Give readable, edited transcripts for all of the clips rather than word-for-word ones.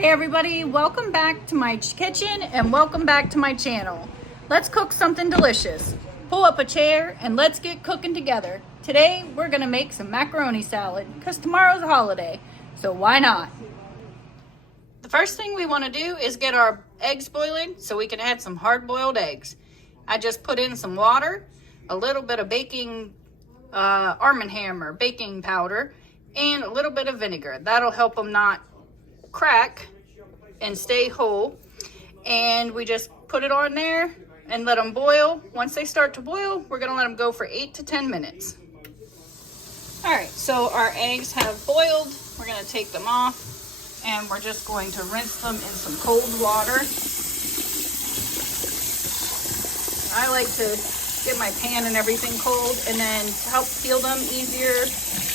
Hey everybody, welcome back to my kitchen and welcome back to my channel. Let's cook something delicious. Pull up a chair and let's get cooking together. Today we're gonna make some macaroni salad because tomorrow's a holiday, so why not? The first thing we want to do is get our eggs boiling so we can add some hard-boiled eggs. I just put in some water, a little bit of baking Arm & Hammer baking powder, and a little bit of vinegar. That'll help them not crack and stay whole. And we just put it on there and let them boil. Once they start to boil, we're gonna let them go for 8 to 10 minutes. All right, so our eggs have boiled. We're gonna take them off and we're just going to rinse them in some cold water. I like to get my pan and everything cold, and then to help peel them easier,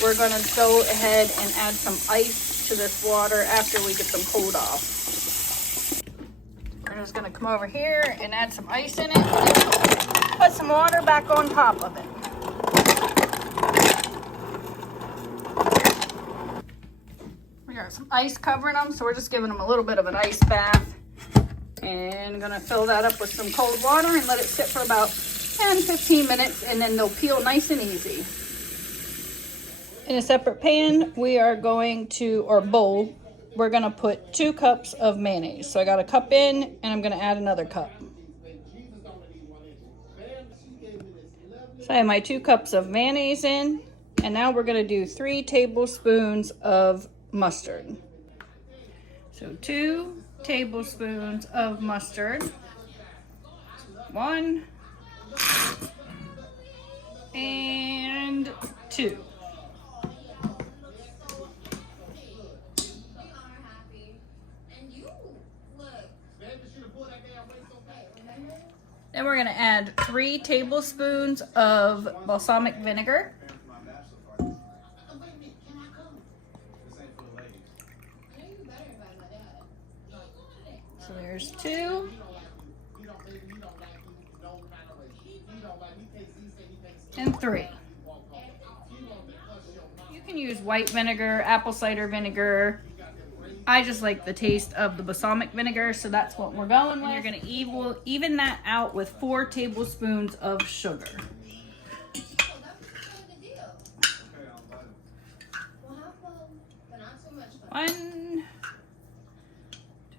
we're gonna go ahead and add some ice to this water after we get them cooled off. We're just gonna come over here and add some ice in it, and put some water back on top of it. We got some ice covering them, so we're just giving them a little bit of an ice bath. And I'm gonna fill that up with some cold water and let it sit for about 10-15 minutes, and then they'll peel nice and easy. In a separate pan, we are going to, or bowl, we're gonna put 2 cups of mayonnaise. So I got a cup in, and I'm gonna add another cup. So I have my 2 cups of mayonnaise in, and now we're gonna do 3 tablespoons of mustard. So 2 tablespoons of mustard. 1 and 2. Then we're going to add 3 tablespoons of balsamic vinegar. So there's 2. And 3. You can use white vinegar, apple cider vinegar. I just like the taste of the balsamic vinegar, so that's what we're going with. You're going to even that out with 4 tablespoons of sugar. 1,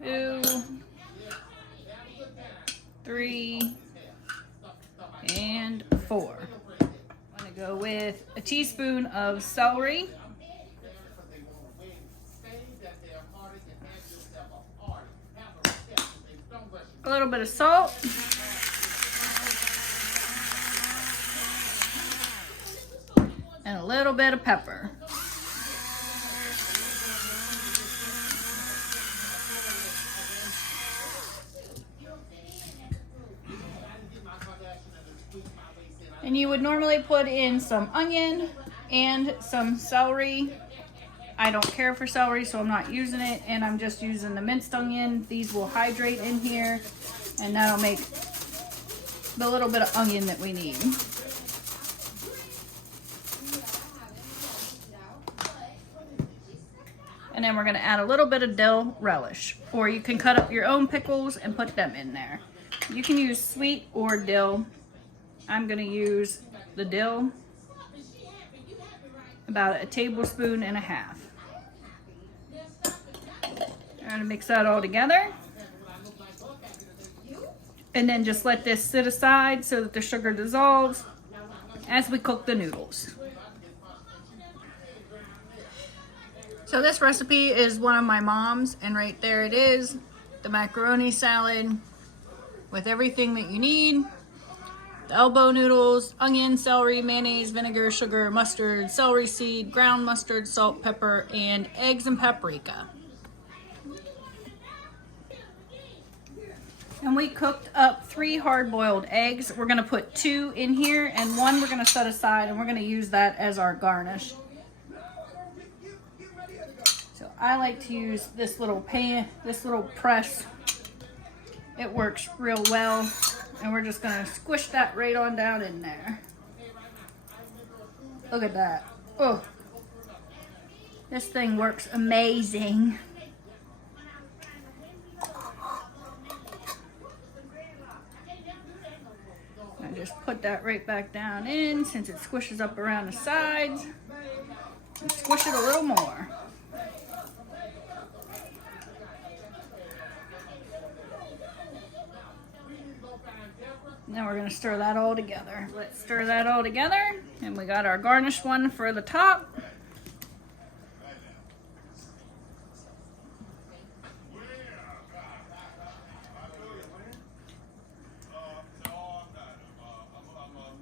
2, 3, and 4. I'm going to go with a teaspoon of celery. A little bit of salt. And a little bit of pepper. And you would normally put in some onion and some celery. I don't care for celery, so I'm not using it, and I'm just using the minced onion. These will hydrate in here, and that'll make the little bit of onion that we need. And then we're gonna add a little bit of dill relish, or you can cut up your own pickles and put them in there. You can use sweet or dill. I'm gonna use the dill, about 1.5 tablespoons. I'm gonna mix that all together. And then just let this sit aside so that the sugar dissolves as we cook the noodles. So this recipe is one of my mom's, and right there it is, the macaroni salad with everything that you need. The elbow noodles, onion, celery, mayonnaise, vinegar, sugar, mustard, celery seed, ground mustard, salt, pepper, and eggs and paprika. And we cooked up 3 hard-boiled eggs. We're gonna put 2 in here, and 1 we're gonna set aside, and we're gonna use that as our garnish. So I like to use this little pan, this little press. It works real well. And we're just gonna squish that right on down in there. Look at that. Oh, this thing works amazing. just put that right back down in since it squishes up around the sides. And squish it a little more. Now we're gonna stir that all together. Let's stir that all together. And we got our garnish one for the top.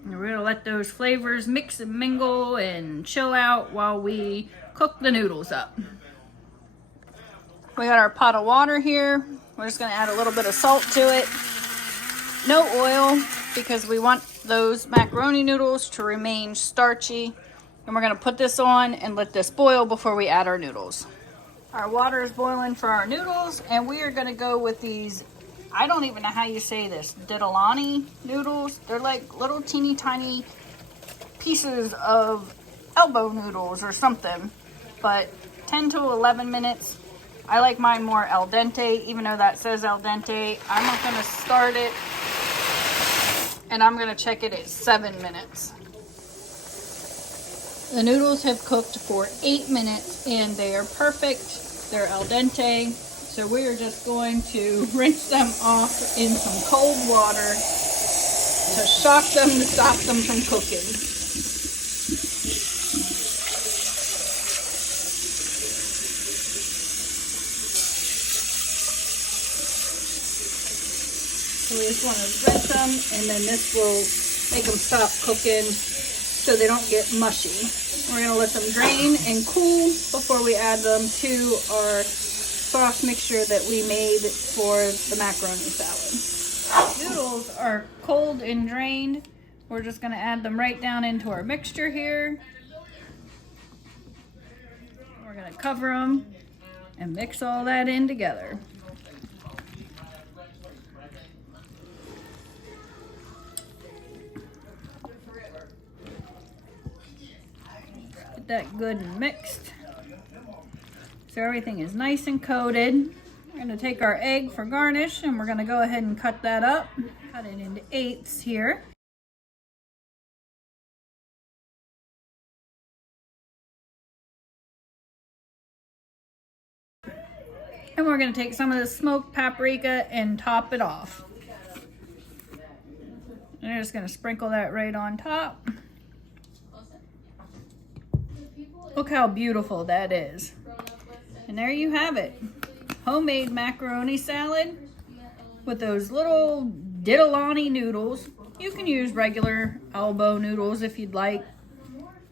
And we're gonna let those flavors mix and mingle and chill out while we cook the noodles up. We got our pot of water here. We're just gonna add a little bit of salt to it. No oil, because we want those macaroni noodles to remain starchy. And we're gonna put this on and let this boil before we add our noodles. Our water is boiling for our noodles, and we are gonna go with these, I don't even know how you say this, ditalani noodles. They're like little teeny tiny pieces of elbow noodles or something, but 10 to 11 minutes. I like mine more al dente, even though that says al dente. I'm not gonna start it, and I'm gonna check it at 7 minutes. The noodles have cooked for 8 minutes and they are perfect. They're al dente. So we are just going to rinse them off in some cold water to shock them to stop them from cooking. So we just want to rinse them, and then this will make them stop cooking so they don't get mushy. We're going to let them drain and cool before we add them to our sauce mixture that we made for the macaroni salad. Noodles are cold and drained. We're just going to add them right down into our mixture here. We're going to cover them and mix all that in together. Get that good and mixed. So everything is nice and coated. We're gonna take our egg for garnish, and we're gonna go ahead and cut that up. Cut it into 8s here. And we're gonna take some of the smoked paprika and top it off. And we're just gonna sprinkle that right on top. Look how beautiful that is. And there you have it. Homemade macaroni salad with those little ditalani noodles. You can use regular elbow noodles if you'd like,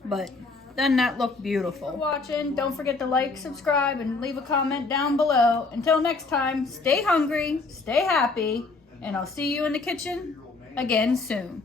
but doesn't that look beautiful? Thanks for watching. Don't forget to like, subscribe, and leave a comment down below. Until next time, stay hungry, stay happy, and I'll see you in the kitchen again soon.